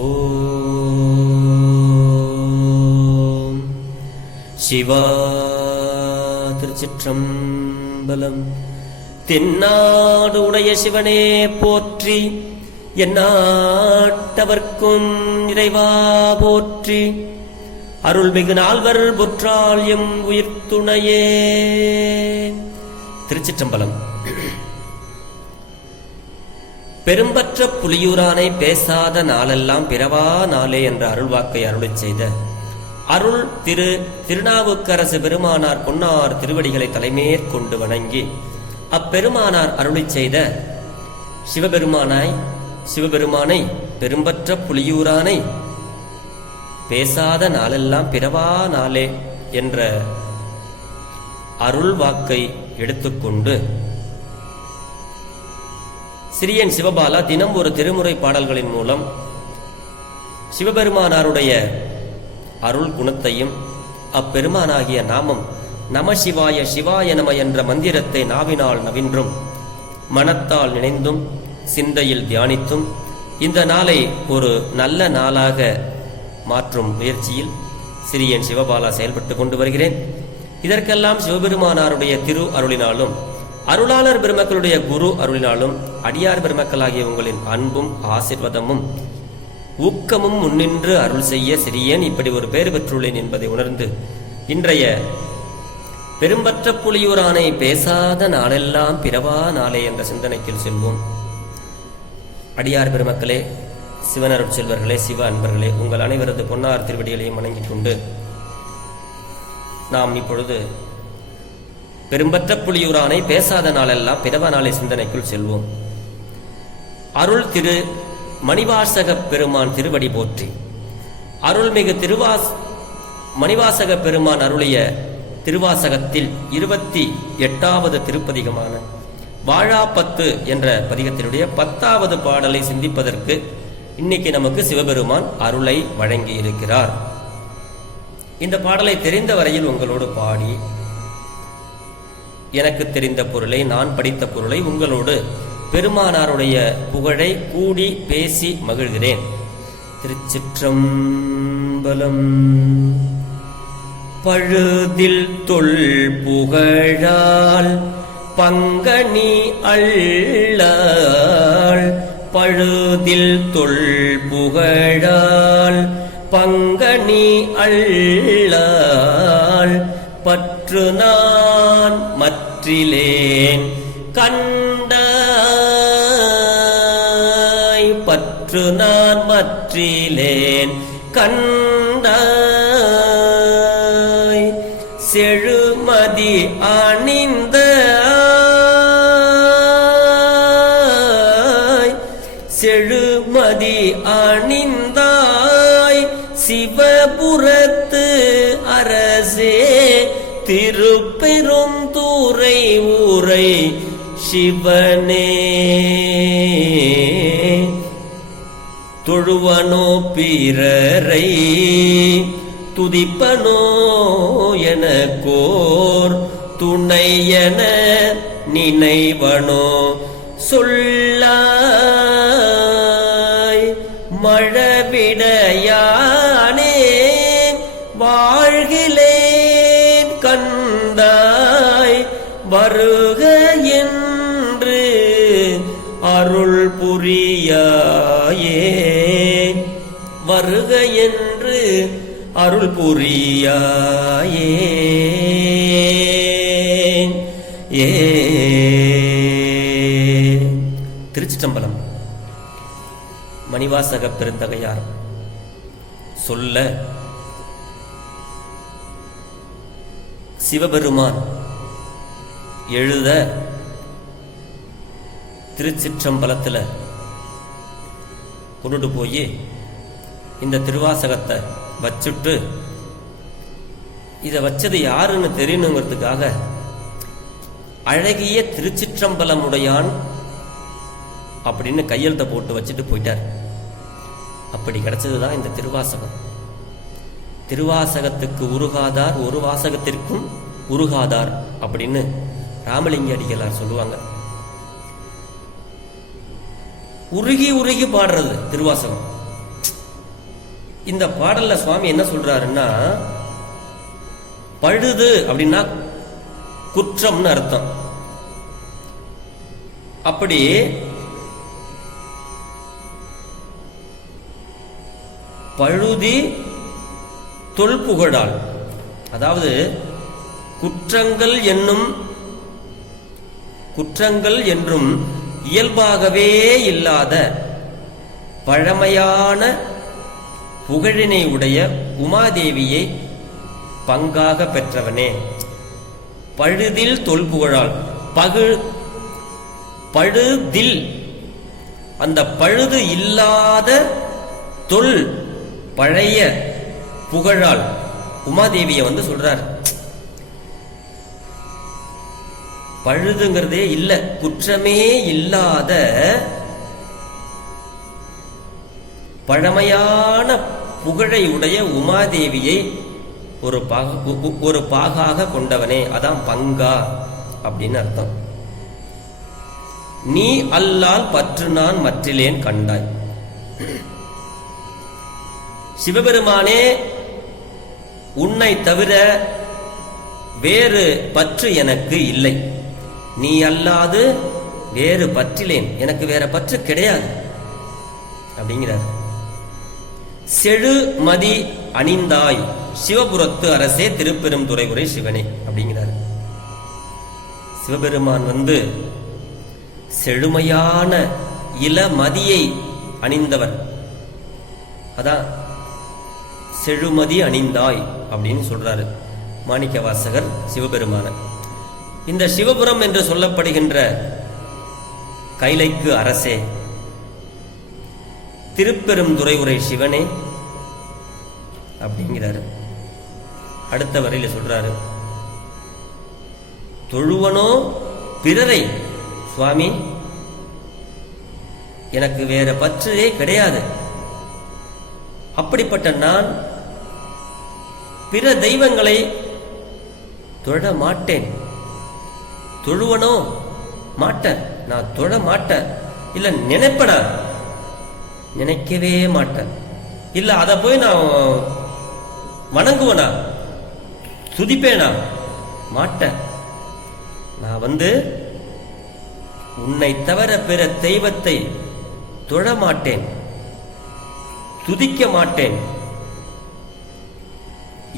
ஓம் சிவா. திருச்சிற்றம்பலம். தென்னாடு உடைய சிவனே போற்றி, எந்நாட்டவர்க்கும் இறைவா போற்றி. அருள்மிகு நால்வர் பொற்றால் எம் உயிர்த்துணையே. திருச்சிற்றம்பலம். பெரும்பற்ற புலியூரானை பேசாத நாளெல்லாம் பிறவா நாளே என்ற அருள்வாக்கை அருளைச் செய்த அருள் திருநாவுக்கரசு பெருமானார் பொன்னார் திருவடிகளை தலைமேற்கொண்டு வணங்கி அப்பெருமானார் அருளிச் செய்த சிவபெருமானை பெரும்பற்ற புலியூரானை பேசாத நாளெல்லாம் பிறவா நாளே என்ற அருள் வாக்கை எடுத்துக்கொண்டு சிறியன் சிவபாலா தினம் ஒரு திருமுறை பாடல்களின் மூலம் சிவபெருமானாருடைய அருள் குணத்தையும் அப்பெருமானாகிய நாமம் நம சிவாய சிவாய நம என்ற மந்திரத்தை நாவினால் நவின்றும் மனத்தால் நினைந்தும் சிந்தையில் தியானித்தும் இந்த நாளை ஒரு நல்ல நாளாக மாற்றும் முயற்சியில் சிறியன் சிவபாலா செயல்பட்டு கொண்டு வருகிறேன். இதற்கெல்லாம் சிவபெருமானாருடைய திரு அருளினாலும் அருளாளர் பெருமக்களுடைய குரு அருளினாலும் அடியார் பெருமக்களாகிய உங்களின் அன்பும் ஆசீர்வாதமும் ஊக்கமும் முன்னின்று அருள் செய்ய சிறியன் இப்படி ஒரு பெயர் பெற்றுள்ளேன் என்பதை உணர்ந்து இன்றைய பெரும்பற்ற புலியூரானை பேசாத நாளெல்லாம் பிறவா நாளே என்ற சிந்தனைக்கு செல்வோம். அடியார் பெருமக்களே, சிவனருட் செல்வர்களே, சிவ அன்பர்களே, உங்கள் அனைவரது பொன்னார் திருவடிகளையும் வணங்கிக் கொண்டு நாம் இப்பொழுது பெரும்பற்ற புலியூரானை பேசாத நாளெல்லாம் பிறவா நாளை சிந்தனைக்குள் செல்வோம். அருள் திரு மணிவாசக பெருமான் திருவடி போற்றி. அருள்மிகு மணிவாசக பெருமான் அருளிய திருவாசகத்தில் 28வது திருப்பதிகமான வாழாப்பத்து என்ற பதிகத்தினுடைய 10வது பாடலை சிந்திப்பதற்கு இன்னைக்கு நமக்கு சிவபெருமான் அருளை வழங்கி இருக்கிறார். இந்த பாடலை தெரிந்த வரையில் உங்களோடு பாடி எனக்கு தெரிந்த பொருளை, நான் படித்த பொருளை உங்களோடு பெருமானாருடைய புகழை கூடி பேசி மகிழ்கிறேன். திருச்சிற்றம்பலம். பழுதில் தொல் புகழால் பங்கனி அள்ளாள், பழுதில் தொல் புகழால் பங்கனி அள்ளாள், பற்று நான் மற்றிலேன் கண்டாய், பற்று நான் மற்றிலேன் கண்டாய், செழுமதி அணிந்த செழுமதி அணிந்தாய், சிவபுரத்து அரசே திருப்பெரும் தூரை ஊரை சிவனே, தொழுவனோ பிறரை துதிப்பனோ எனக்கோர் துணையென நினைவனோ சொல்லாய், மழவிடையானே வாழ்கிலேன் கண்டாய், வருக என்று அருள் புரியாயே, வருக என்று அருள் புரியாயே. திருச்சிற்றம்பலம். மணிவாசக பெருந்தகையார் சொல்ல சிவபெருமான் எழுத திருச்சிற்றம்பலத்தில் கொண்டு போய் இந்த திருவாசகத்தை வச்சுட்டு இதை வச்சது யாருன்னு தெரியணுங்கிறதுக்காக அழகிய திருச்சிற்றம்பலமுடையான் அப்படின்னு கையெழுத்தை போட்டு வச்சுட்டு போயிட்டார். அப்படி கிடைச்சதுதான் இந்த திருவாசகம். திருவாசகத்துக்கு உருகாதார் ஒரு வாசகத்திற்கும் உருகாதார் அப்படின்னு ராமலிங்க அடிகளார் சொல்லுவாங்க. உருகி உருகி பாடுறது திருவாசகம். இந்த பாடல்ல சுவாமி என்ன சொல்றாருன்னா, பழுது அப்படின்னா குற்றம்னு அர்த்தம். அப்படி பழுதி தொல்புகழால், அதாவது குற்றங்கள் என்றும் இயல்பாகவே இல்லாத பழமையான புகழினை உடைய உமாதேவியை பங்காக பெற்றவனே. பழுதில் தொல்புகழால், பழுதில் அந்த பழுது இல்லாத தொல் பழைய புகழால் உமாதேவியை சொல்றார். பழுதுங்கிறதே இல்ல, குற்றமே இல்லாத பழமையான புகழை உடைய உமாதேவியை ஒரு பாகாக கொண்டவனே, அதான் பங்கா அப்படின்னு அர்த்தம். நீ அல்லால் பற்று நான் மற்றிலேன் கண்டாய். சிவபெருமானே, உன்னை தவிர வேறு பற்று எனக்கு இல்லை. நீ அல்லாது வேறு பற்றிலேன், எனக்கு வேற பற்று கிடையாது அப்படிங்கிறார். செழு மதி அணிந்தாய் சிவபுரத்து அரசே திருப்பெரும் துறையுரை சிவனே அப்படிங்கிறார். சிவபெருமான் செழுமையான இளமதியை அணிந்தவர். அதான் செழுமதி அணிந்தாய் அப்படின்னு சொல்றாரு மாணிக்க வாசகர் சிவபெருமான. இந்த சிவபுரம் என்று சொல்லப்படுகின்ற கைலைக்கு அரசே, திருப்பெரும் துறையுரை சிவனே அப்படிங்கிறாரு. அடுத்த வரையில சொல்றாரு, தொழுவனோ பிறரை, சுவாமி எனக்கு வேற பற்றே கிடையாது. அப்படிப்பட்ட நான் பிற தெய்வங்களை தொழ மாட்டேன். தொழுவனோ மாட்டேன், நான் தொழ மாட்டேன். இல்ல நினைப்பனா, நினைக்கவே மாட்டேன். இல்ல அதை போய் நான் வணங்குவனா, துதிப்பேனா, மாட்டேன். நான் உன்னை தவிர பிற தெய்வத்தை தொழ மாட்டேன், துதிக்க மாட்டேன்.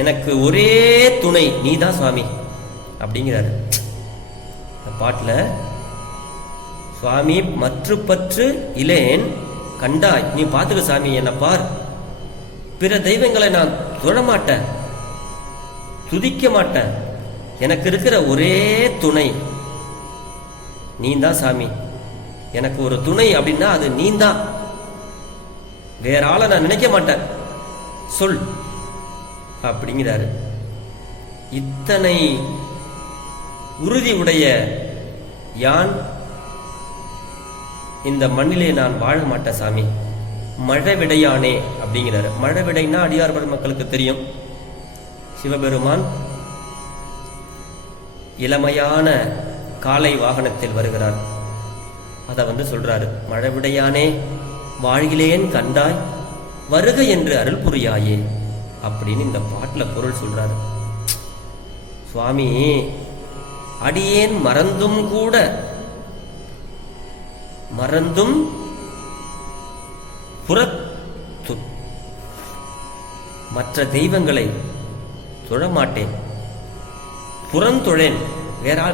எனக்கு ஒரே துணை நீதான் சுவாமி அப்படிங்கிறாரு பாட்டுல. சுவாமி மற்ற பற்று இலேன் கண்டாய், நீ பாத்துக்க சாமி, என்ன பார். பிற தெய்வங்களை நான் தொழ மாட்டேன், துதிக்க மாட்டேன். எனக்கு இருக்கிற ஒரே துணை நீதான் சாமி. எனக்கு ஒரு துணை அப்படின்னா அது நீதான், வேற ஆளை நான் நினைக்க மாட்டேன், சொல் அப்படிங்கிறாரு. இத்தனை உறுதி உடைய யான் இந்த மண்ணிலே நான் வாழ மாட்டேன் சாமி. மழவிடையானே அப்படிங்கிறாரு. மழவிடைன்னா அடியார் மக்களுக்கு தெரியும். சிவபெருமான் இளமையான காலை வாகனத்தில் வருகிறார். அதை சொல்றாரு, மழவிடையானே வாழ்கிலேன் கண்டாய் வருக என்று அருள் புரியாயே அப்படின்னு இந்த பாட்டுல பொருள் சொல்றாரு. சுவாமி, அடியேன் மறந்தும் புறத்து மற்ற தெய்வங்களை தொழமாட்டேன், புறந்தொழேன்.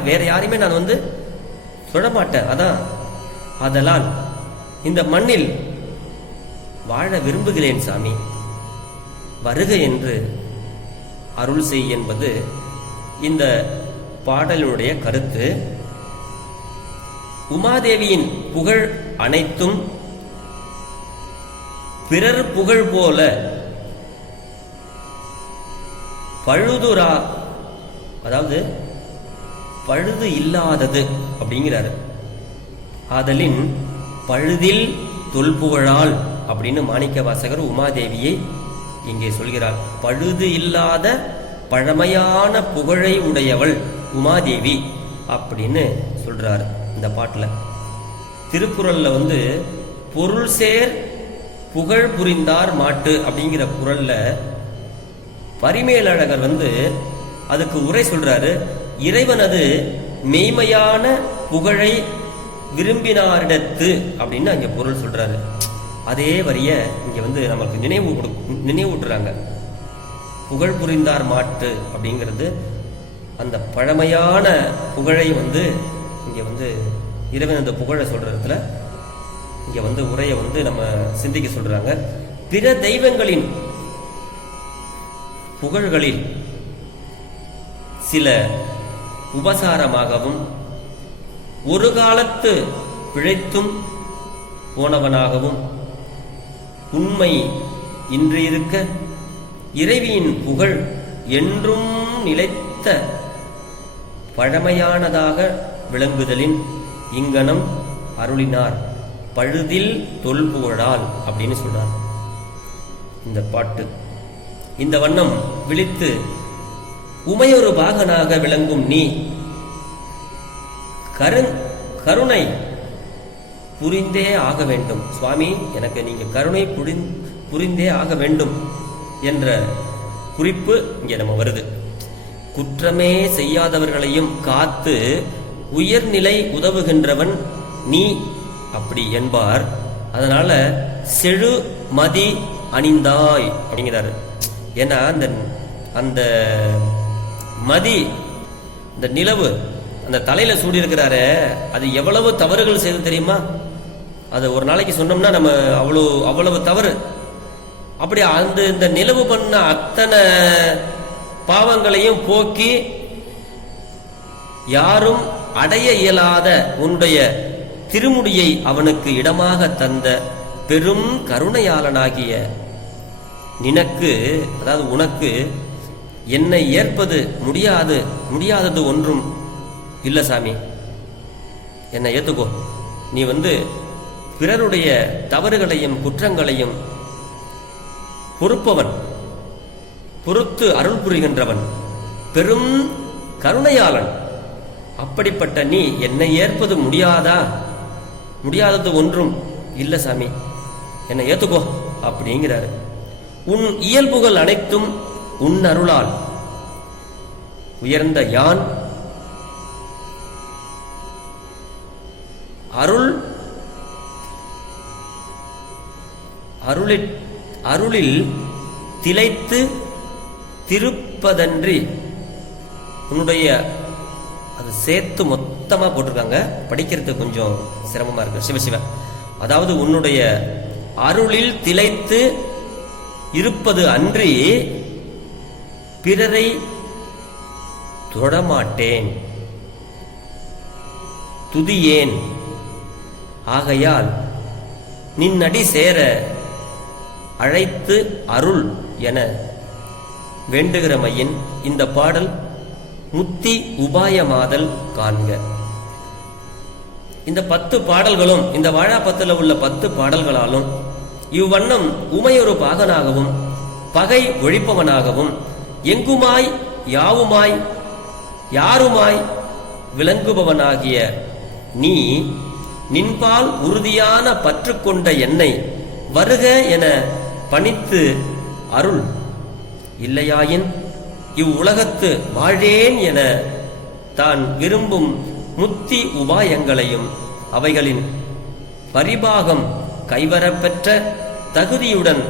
வேற யாரையுமே நான் தொழமாட்டேன். அதனால் இந்த மண்ணில் வாழ விரும்புகிறேன் சாமி, வருக என்று அருள் செய் என்பது இந்த பாடலுடைய கருத்து. உமாதேவியின் புகழ் அனைத்தும் பிறர் புகழ் போல பழுதுரா, அதாவது பழுது இல்லாதது அப்படிங்கிறாரு. ஆதலின் பழுதில் தொல்புகழால் அப்படின்னு மாணிக்க வாசகர் உமாதேவியை இங்கே சொல்கிறார். பழுது இல்லாத பழமையான புகழை உடையவள் உமாதேவி அப்படின்னு சொல்றாரு இந்த பாட்டுல. திருக்குறள்ல பொருள் சேர் புகழ் புரிந்தார் மாட்டு அப்படிங்கிற குறள்ல பரிமேலழகர் அதுக்கு உரை சொல்றாரு. இறைவனது மெய்மையான புகழை விரும்பினாரிடத்து அப்படின்னு அங்க பொருள் சொல்றாரு. அதே வரிய இங்க நமக்கு நினைவூட்டுறாங்க. புகழ் புரிந்தார் மாட்டு அப்படிங்கிறது அந்த பழமையான புகழை இங்க இறைவன் அந்த புகழை சொல்றதுல இங்க உரையை நம்ம சிந்திக்க சொல்றாங்க. பிற தெய்வங்களின் புகழ்களில் சில உபசாரமாகவும் ஒரு காலத்து பிழைத்தும் போனவனாகவும் உண்மை இன்று இருக்க இறைவியின் புகழ் என்றும் நிலைத்த பழமையானதாக விளங்குதலின் இங்கனம் அருளினார் பழுதில் தொல்புகழால் அப்படின்னு சொல்றார் இந்த பாட்டு. இந்த வண்ணம் விழித்து உமையொரு பாகனாக விளங்கும் நீ கருணை புரிந்தே ஆக வேண்டும். சுவாமி, எனக்கு நீங்க கருணை புரிந்தே ஆக வேண்டும் என்ற குறிப்பு இங்க வருது. குற்றமே செய்யாதவர்களையும் காத்து உயர்நிலை உதவுகின்றவன் நீ அப்படி என்பார். அதனால செழு மதி அணிந்தாய் அப்படிங்கிறாரு. ஏன்னா அந்த மதி, இந்த நிலவு அந்த தலையில சூடி இருக்கிறாரு, அது எவ்வளவு தவறுகள் செய்து தெரியுமா? அது ஒரு நாளைக்கு சொன்னோம்னா நம்ம அவ்வளவு தவறு. அப்படி இந்த நிலவு பண்ண அத்தனை பாவங்களையும் போக்கி யாரும் அடைய இயலாத உன்னுடைய திருமுடியை அவனுக்கு இடமாக தந்த பெரும் கருணையாளனாகிய நினக்கு, அதாவது உனக்கு என்னை ஏற்பது முடியாதது ஒன்றும் இல்ல சாமி, என்னை ஏத்துக்கோ. நீ பிறருடைய தவறுகளையும் குற்றங்களையும் பொறுப்பவன், பொறுத்து அருள் புரிகின்றவன், பெரும் கருணையாளன். அப்படிப்பட்ட நீ என்னை ஏற்பது முடியாதது ஒன்றும் இல்ல சாமி, என்னை ஏத்துக்கோ அப்படிங்கிறாரு. உன் இயல்புகள் அனைத்தும் உன் அருளால் உயர்ந்த யான் அருளில் திளைத்து திருப்பதன்றி உன்னுடைய, அது சேர்த்து மொத்தமா போட்டிருக்காங்க, படிக்கிறது கொஞ்சம் சிரமமா இருக்கு. சிவசிவ, அதாவது உன்னுடைய அருளில் திளைத்து இருப்பது அன்றி பிறரை தொடமாட்டேன், துதியேன். ஆகையால் நின்னடி சேர அழைத்து அருள் என வேண்டுகிறமையின் இந்த பாடல் முத்தி உபாயமாதல் காண்க. இந்த 10 பாடல்களும், இந்த வாழாப்பத்தில் உள்ள 10 பாடல்களாலும் இவ்வண்ணம் உமையொரு பாகனாகவும் பகை ஒழிப்பவனாகவும் எங்குமாய் யாவுமாய் யாருமாய் விளங்குபவனாகிய நீ நின்பால் உறுதியான பற்று கொண்ட என்னை வருக என பணித்து அருள். இல்லையாயின் இவ்வுலகத்து வாழேன் என தான் விரும்பும் முத்தி உபாயங்களையும் அவைகளின் பரிபாகம் கைவரப்பெற்ற தகுதியுடன்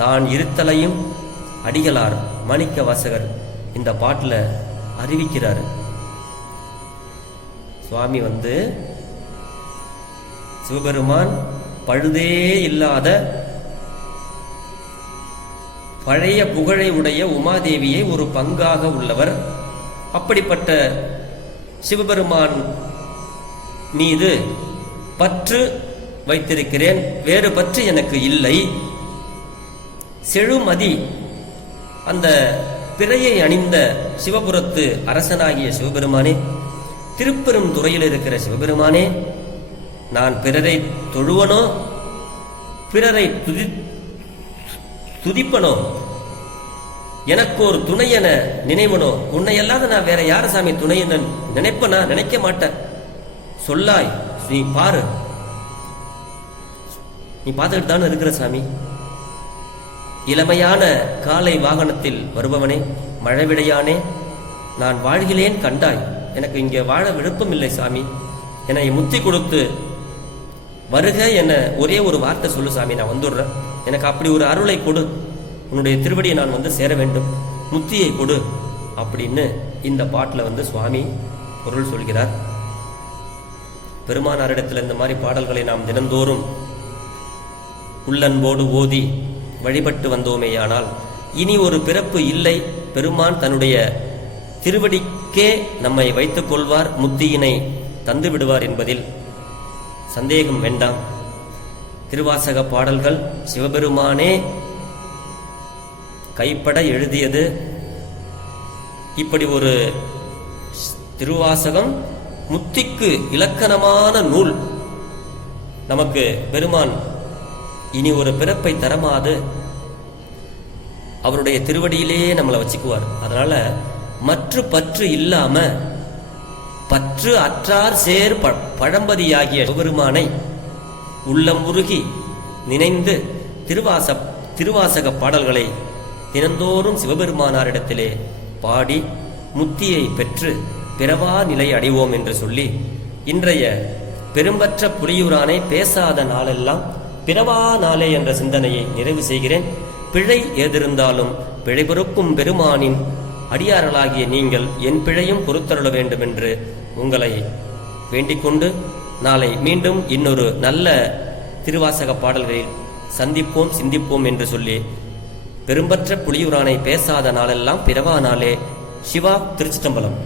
தான் இருத்தலையும் அடிகளார் மாணிக்க வாசகர் இந்த பாட்டுல அறிவிக்கிறார். சுவாமி சிவபெருமான் பழுதே இல்லாத பழைய புகழை உடைய உமாதேவியை ஒரு பங்காக உள்ளவர். அப்படிப்பட்ட சிவபெருமான் மீது பற்று வைத்திருக்கிறேன், வேறு பற்று எனக்கு இல்லை. செழுமதி, அந்த பிறையை அணிந்த சிவபுரத்து அரசனாகிய சிவபெருமானே, திருப்பெரும் துறையில் இருக்கிற சிவபெருமானே, நான் பிறரை தொழுவனோ பிறரை துதிப்பனோ எனக்கு ஒரு துணை என நினைவனோ, உன்னை அல்லாத நான் வேற யார சாமி துணை என நினைப்பனா? நினைக்க மாட்டேன். சொல்லாய், நீ பாரு. நீ பார்த்துக்கிட்டு தானே இருக்கிற சாமி. இளமையான காலை வாகனத்தில் வருபவனே, மழவிடையானே, நான் வாழ்கிறேன் கண்டாய், எனக்கு இங்கே வாழ விருப்பம் இல்லை சாமி, என்னை முத்தி கொடுத்து வருக என ஒரே ஒரு வார்த்தை சொல்லு சாமி, நான் வந்துடுறேன், எனக்கு அப்படி ஒரு அருளை கொடு, உன்னுடைய திருவடியை நான் வந்து சேர வேண்டும், முத்தியை கொடு அப்படின்னு இந்த பாட்டில் சுவாமி பொருள் சொல்கிறார். பெருமானாரிடத்தில் இந்த மாதிரி பாடல்களை நாம் தினந்தோறும் உள்ளன்போடு ஓதி வழிபட்டு வந்தோமேயானால் இனி ஒரு பிறப்பு இல்லை, பெருமான் தன்னுடைய திருவடிக்கே நம்மை வைத்துக் கொள்வார், முத்தியினை தந்து விடுவார் என்பதில் சந்தேகம் வேண்டாம். திருவாசக பாடல்கள் சிவபெருமானே கைப்பட எழுதியது. இப்படி ஒரு திருவாசகம் முத்திக்கு இலக்கணமான நூல். நமக்கு பெருமான் இனி ஒரு பிறப்பை தரமாது அவருடைய திருவடியிலேயே நம்மளை வச்சுக்குவார். அதனால மற்ற பற்று இல்லாம பற்று அற்றார் சேர் பழம்பதியாகிய சிவபெருமானை உள்ளம் உருகி நினைந்து திருவாசக பாடல்களை தினந்தோறும் சிவபெருமானாரிடத்திலே பாடி முத்தியை பெற்று பிறவா நிலை அடைவோம் என்று சொல்லி இன்றைய பெரும்பற்ற புலியூரானை பேசாத நாளெல்லாம் பிறவா நாளே என்ற சிந்தனையை நிறைவு செய்கிறேன். பிழை ஏதிருந்தாலும் பிழை பொறுக்கும் பெருமானின் அடியார்களாகிய நீங்கள் என் பிழையும் பொறுத்தருள வேண்டும் என்று உங்களை வேண்டிக்கொண்டு நாளை மீண்டும் இன்னொரு நல்ல திருவாசக பாடல்களில் சந்திப்போம் சிந்திப்போம் என்று சொல்லி பெரும்பற்ற புலியூரானை பேசாத நாளெல்லாம் பிறவா நாளே. சிவா, திருச்சிற்றம்பலம்.